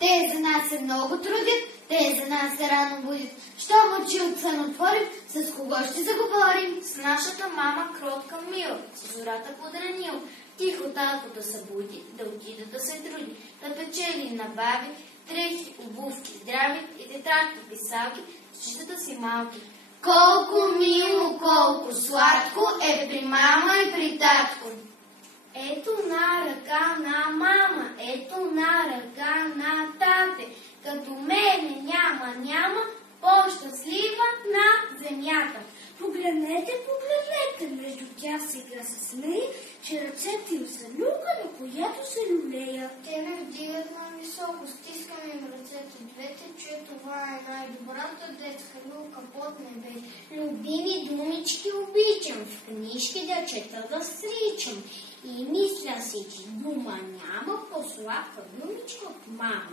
Те за нас се много трудят, те за нас се рано будят. Щом очи от сън отворим, с кого ще заговорим? С нашата мама кротка мила, с зората подранил. Тихо талкото събуди, да отида да се труди, да печели, набави, дрехи, обувки, здрави и тетрадки, писалки, читата си малки. Колко мило, колко сладко е при мама и при татко. Ето на ръка на мама, ето на ръка на тате. Като мене няма по-щастлива на земята. Погледнете, между тях сега се смее, че ръцете им са люка, на която се люлея. Те ме вдигат на високо, стискам им ръцете двете, че това е най-добрата детска люлка под небе. Любими думички обичам, в книжки да чета да сричам. И мисля си, че дума няма по-сладка думичка от мама.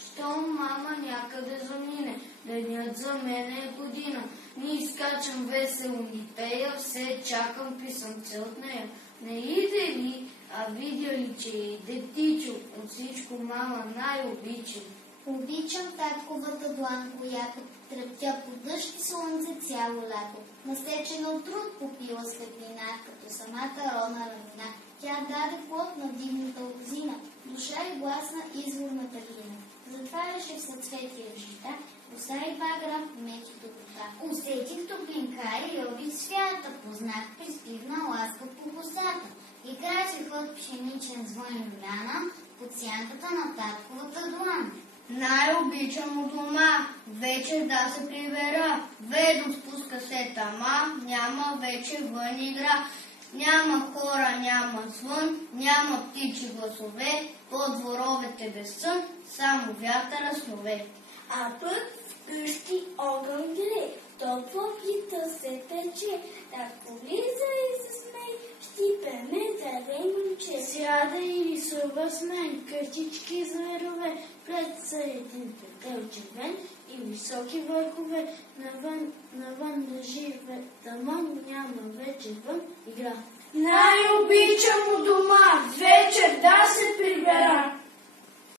Щом мама някъде замине, денят за мен е година. Ни изкачам весело, ни пея, все чакам писъмце от нея. Не иде ли, а видя ли, че иде птичо, от всичко мама най-обичам. Обичам татковата длан, която трептя по дъжд и слънце цяло лято. Насечена от труд попила светлина, като самата родна равнина. Тя даде плод на дивната лозина, душа и гласна изворната глина. Затваряше в съцветия в жита, коса и багра, меки доброта. Усетих топлинка и любих свята, познах приспивна ласка по косата. Играше ход пшеничен звън люляна, под сянката на татковата длан. Най-обичам от дома, вечер да се прибера, ведом спуска се тама, няма вече вън игра. Няма хора, няма звън, няма птичи гласове, по дворовете без сън, само вятъра снове. А пък вкъщи огън гре, толкова пита се пече, так влиза и се смей, щипеме здравей момче. Сяда и съва с мен, къщички зверове, пред са един петел червен и високи върхове, навън да живе, таман няма вече вън игра. Най-обичам у дома, вечер да се прибера.